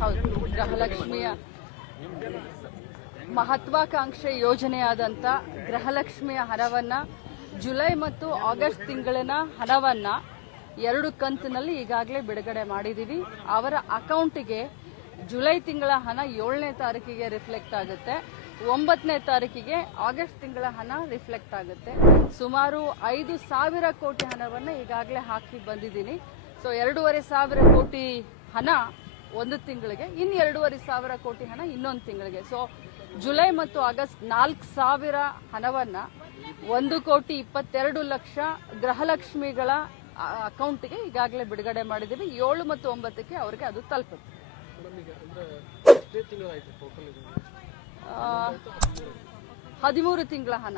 ಹೌದು ಗೃಹಲಕ್ಷ್ಮಿಯ ಮಹತ್ವಾಕಾಂಕ್ಷೆ ಯೋಜನೆಯಾದಂಥ ಗೃಹಲಕ್ಷ್ಮಿಯ ಹಣವನ್ನು ಜುಲೈ ಮತ್ತು ಆಗಸ್ಟ್ ತಿಂಗಳಿನ ಹಣವನ್ನು ಎರಡು ಕಂತಿನಲ್ಲಿ ಈಗಾಗಲೇ ಬಿಡುಗಡೆ ಮಾಡಿದ್ದೀವಿ ಅವರ ಅಕೌಂಟಿಗೆ ಜುಲೈ ತಿಂಗಳ ಹಣ ಏಳನೇ ತಾರೀಕಿಗೆ ರಿಫ್ಲೆಕ್ಟ್ ಆಗುತ್ತೆ ಒಂಬತ್ತನೇ ತಾರೀಕಿಗೆ ಆಗಸ್ಟ್ ತಿಂಗಳ ಹಣ ರಿಫ್ಲೆಕ್ಟ್ ಆಗುತ್ತೆ ಸುಮಾರು ಐದು ಸಾವಿರ ಕೋಟಿ ಹಣವನ್ನು ಈಗಾಗಲೇ ಹಾಕಿ ಬಂದಿದ್ದೀನಿ ಸೊ ಎರಡೂವರೆ ಸಾವಿರ ಕೋಟಿ ಹಣ ಒಂದು ತಿಂಗಳಿಗೆ ಇನ್ನು ಎರಡೂವರೆ ಸಾವಿರ ಕೋಟಿ ಹಣ ಇನ್ನೊಂದು ತಿಂಗಳಿಗೆ ಸೊ ಜುಲೈ ಮತ್ತು ಆಗಸ್ಟ್ ನಾಲ್ಕು ಸಾವಿರ ಹಣವನ್ನ ಒಂದು ಕೋಟಿ ಇಪ್ಪತ್ತೆರಡು ಲಕ್ಷ ಗೃಹಲಕ್ಷ್ಮಿಗಳ ಅಕೌಂಟ್ಗೆ ಈಗಾಗಲೇ ಬಿಡುಗಡೆ ಮಾಡಿದ್ದೀವಿ ಏಳು ಮತ್ತು ಒಂಬತ್ತಕ್ಕೆ ಅವರಿಗೆ ಅದು ತಲುಪುತ್ತೆ ಹದಿಮೂರು ತಿಂಗಳ ಹಣ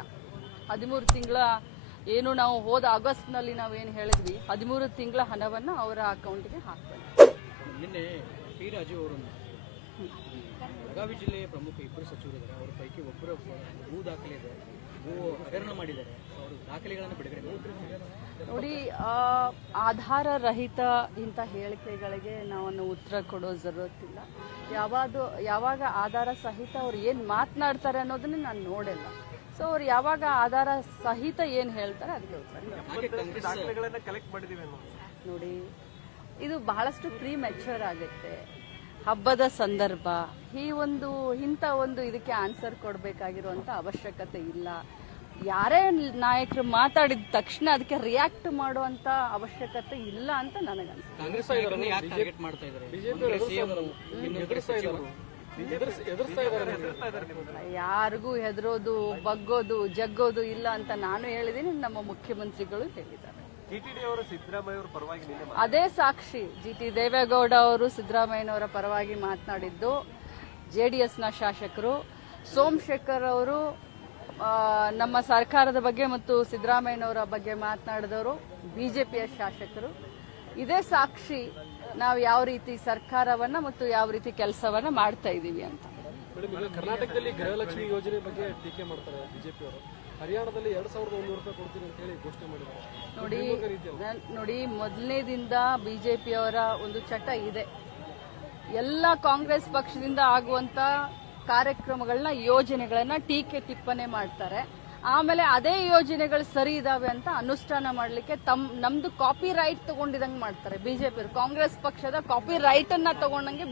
ಹದಿಮೂರು ತಿಂಗಳ ಏನು ನಾವು ಹೋದ ಆಗಸ್ಟ್ನಲ್ಲಿ ನಾವು ಏನು ಹೇಳಿದ್ವಿ ಹದಿಮೂರು ತಿಂಗಳ ಹಣವನ್ನು ಅವರ ಅಕೌಂಟ್ಗೆ ಹಾಕ್ತಾರೆ ನಿನ್ನೆ ಪಿ ರಾಜು ಅವರನ್ನು ಬೆಳಗಾವಿ ಜಿಲ್ಲೆಯ ಪ್ರಮುಖ ಇಬ್ಬರು ಸಚಿವರಿದ್ದಾರೆ ಅವರ ಪೈಕಿ ಒಬ್ಬರು ಭೂ ದಾಖಲೆ ಇದೆ ಭೂ ಹಗರಣ ಮಾಡಿದ್ದಾರೆ ನೋಡಿ ಆಧಾರ ರಹಿತ ಇಂಥ ಹೇಳಿಕೆಗಳಿಗೆ ನಾವನ್ನು ಉತ್ತರ ಕೊಡೋ ಇಲ್ಲ ಯಾವಾಗ ಯಾವಾಗ ಆಧಾರ ಸಹಿತ ಅವ್ರು ಏನು ಮಾತನಾಡ್ತಾರೆ ಅನ್ನೋದನ್ನ ನಾನು ನೋಡಲ್ಲ ಸೊ ಅವ್ರು ಯಾವಾಗ ಆಧಾರ ಸಹಿತ ಏನು ಹೇಳ್ತಾರೆ ಅದಕ್ಕೆ ಉತ್ತರ ನೋಡಿ ಇದು ಬಹಳಷ್ಟು ಪ್ರೀ ಮೆಚ್ಯೂರ್ ಆಗುತ್ತೆ ಹಬ್ಬದ ಸಂದರ್ಭ ಈ ಒಂದು ಇಂಥ ಒಂದು ಇದಕ್ಕೆ ಆನ್ಸರ್ ಕೊಡಬೇಕಾಗಿರುವಂಥ ಅವಶ್ಯಕತೆ ಇಲ್ಲ ಯಾರೇ ನಾಯಕರು ಮಾತಾಡಿದ ತಕ್ಷಣ ಅದಕ್ಕೆ ರಿಯಾಕ್ಟ್ ಮಾಡುವಂತ ಅವಶ್ಯಕತೆ ಇಲ್ಲ ಅಂತ ನನಗನ್ಸುತ್ತೆ ಯಾರಿಗೂ ಹೆದರೋದು ಬಗ್ಗೋದು ಜಗ್ಗೋದು ಇಲ್ಲ ಅಂತ ನಾನು ಹೇಳಿದೀನಿ ನಮ್ಮ ಮುಖ್ಯಮಂತ್ರಿಗಳು ಹೇಳಿದ್ದಾರೆ ಅದೇ ಸಾಕ್ಷಿ ಜಿ ಟಿ ದೇವೇಗೌಡ ಅವರು ಸಿದ್ದರಾಮಯ್ಯನವರ ಪರವಾಗಿ ಮಾತನಾಡಿದ್ದು ಜೆಡಿಎಸ್ನ ಶಾಸಕರು ಸೋಮಶೇಖರ್ ಅವರು ನಮ್ಮ ಸರ್ಕಾರದ ಬಗ್ಗೆ ಮತ್ತು ಸಿದ್ದರಾಮಯ್ಯನವರ ಬಗ್ಗೆ ಮಾತನಾಡಿದವರು ಬಿಜೆಪಿಯ ಶಾಸಕರು ಇದೇ ಸಾಕ್ಷಿ ನಾವು ಯಾವ ರೀತಿ ಸರ್ಕಾರವನ್ನ ಮತ್ತು ಯಾವ ರೀತಿ ಕೆಲಸವನ್ನ ಮಾಡ್ತಾ ಇದ್ದೀವಿ ಅಂತ ಕರ್ನಾಟಕದಲ್ಲಿ ಗೃಹಲಕ್ಷ್ಮಿ ಯೋಜನೆ ಬಗ್ಗೆ ಟೀಕೆ ಮಾಡ್ತಾರೆ ಬಿಜೆಪಿಯವರು ಹರಿಯಾಣದಲ್ಲಿ ಎರಡ್ ಸಾವಿರದ ಒಂದು ರೂಪಾಯಿ ಕೊಡ್ತೀನಿ ಅಂತ ಹೇಳಿ ಘೋಷಣೆ ಮಾಡಿದ್ದಾರೆ ನೋಡಿ ನೋಡಿ ಮೊದಲನೇದಿಂದ ಬಿಜೆಪಿಯವರ ಒಂದು ಚಟ ಇದೆ ಎಲ್ಲ ಕಾಂಗ್ರೆಸ್ ಪಕ್ಷದಿಂದ ಆಗುವಂತ ಕಾರ್ಯಕ್ರಮಗಳನ್ನ ಯೋಜನೆಗಳನ್ನ ಟೀಕೆ ಟಿಪ್ಪಣೆ ಮಾಡ್ತಾರೆ ಆಮೇಲೆ ಅದೇ ಯೋಜನೆಗಳು ಸರಿ ಇದಾವೆ ಅಂತ ಅನುಷ್ಠಾನ ಮಾಡಲಿಕ್ಕೆ ತಮ್ ನಮ್ದು ಕಾಪಿ ರೈಟ್ ತಗೊಂಡಿದಂಗೆ ಮಾಡ್ತಾರೆ ಬಿಜೆಪಿ ಕಾಂಗ್ರೆಸ್ ಪಕ್ಷದ ಕಾಪಿ ರೈಟ್ ಅನ್ನ ತಗೊಂಡಂಗೆ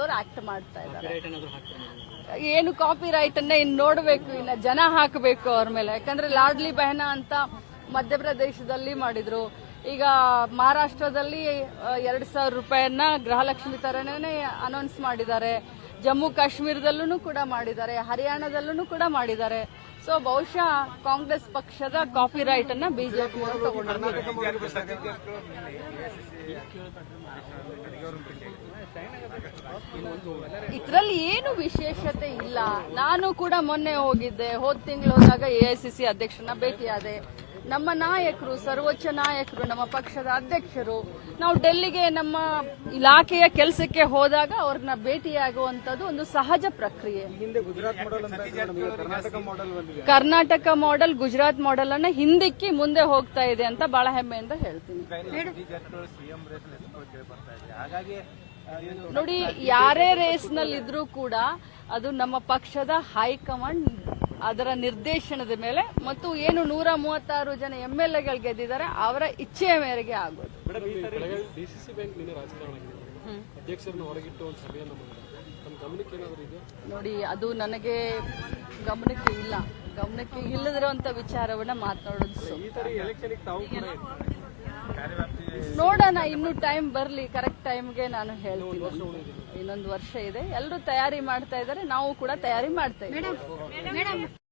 ಅವರು ಆಕ್ಟ್ ಮಾಡ್ತಾ ಇದ್ದಾರೆ ಏನು ಕಾಪಿ ರೈಟ್ ಅನ್ನ ಇನ್ ನೋಡಬೇಕು ಇನ್ನ ಜನ ಹಾಕಬೇಕು ಅವ್ರ ಮೇಲೆ ಯಾಕಂದ್ರೆ ಲಾಡ್ಲಿ ಬಹನ ಅಂತ ಮಧ್ಯಪ್ರದೇಶದಲ್ಲಿ ಮಾಡಿದ್ರು ಈಗ ಮಹಾರಾಷ್ಟ್ರದಲ್ಲಿ ಎರಡ್ ಸಾವಿರ ರೂಪಾಯಿಯನ್ನ ಗೃಹಲಕ್ಷ್ಮಿ ತರನೇ ಅನೌನ್ಸ್ ಮಾಡಿದ್ದಾರೆ ಜಮ್ಮು ಕಾಶ್ಮೀರದಲ್ಲೂ ಕೂಡ ಮಾಡಿದ್ದಾರೆ ಹರಿಯಾಣದಲ್ಲೂ ಕೂಡ ಮಾಡಿದ್ದಾರೆ ಸೊ ಬಹುಶಃ ಕಾಂಗ್ರೆಸ್ ಪಕ್ಷದ ಕಾಫಿ ರೈಟ್ ಅನ್ನ ಬಿಜೆಪಿ ಇದ್ರಲ್ಲಿ ಏನು ವಿಶೇಷತೆ ಇಲ್ಲ ನಾನು ಕೂಡ ಮೊನ್ನೆ ಹೋಗಿದ್ದೆ ಹೋದ ತಿಂಗಳು ಹೋದಾಗ ಎಐಸಿಸಿ ಅಧ್ಯಕ್ಷನ ಭೇಟಿಯಾದೆ ನಮ್ಮ ನಾಯಕರು ಸರ್ವೋಚ್ಚ ನಾಯಕರು ನಮ್ಮ ಪಕ್ಷದ ಅಧ್ಯಕ್ಷರು ನಾವು ಡೆಲ್ಲಿಗೆ ನಮ್ಮ ಇಲಾಖೆಯ ಕೆಲಸಕ್ಕೆ ಹೋದಾಗ ಅವ್ರನ್ನ ಭೇಟಿಯಾಗುವಂತದ್ದು ಒಂದು ಸಹಜ ಪ್ರಕ್ರಿಯೆ ಕರ್ನಾಟಕ ಮಾಡೆಲ್ ಗುಜರಾತ್ ಮಾಡೆಲ್ ಅನ್ನ ಹಿಂದಿಕ್ಕಿ ಮುಂದೆ ಹೋಗ್ತಾ ಇದೆ ಅಂತ ಬಹಳ ಹೆಮ್ಮೆಯಿಂದ ಹೇಳ್ತೀನಿ ನೋಡಿ ಯಾರೇ ರೇಸ್ನಲ್ಲಿದ್ರೂ ಕೂಡ ಅದು ನಮ್ಮ ಪಕ್ಷದ ಹೈಕಮಾಂಡ್ ಅದರ ನಿರ್ದೇಶನದ ಮೇಲೆ ಮತ್ತು ಏನು ನೂರ ಮೂವತ್ತಾರು ಜನ ಎಂ ಎಲ್ ಎಗಳು ಗೆದ್ದಿದ್ದಾರೆ ಅವರ ಇಚ್ಛೆಯ ಮೇರೆಗೆ ಆಗೋದು ನೋಡಿ ಅದು ನನಗೆ ಗಮನಕ್ಕೆ ಇಲ್ಲ ಗಮನಕ್ಕೆ ಇಲ್ಲದಿರುವಂತ ವಿಚಾರವನ್ನ ಮಾತನಾಡೋದು ನೋಡೋಣ ಇನ್ನು ಟೈಮ್ ಬರ್ಲಿ ಕರೆಕ್ಟ್ ಟೈಮ್ಗೆ ನಾನು ಹೇಳ್ತೀನಿ ಇನ್ನೊಂದು ವರ್ಷ ಇದೆ ಎಲ್ಲರೂ ತಯಾರಿ ಮಾಡ್ತಾ ಇದ್ದಾರೆ ನಾವು ಕೂಡ ತಯಾರಿ ಮಾಡ್ತಾ ಇದ್ದೀವಿ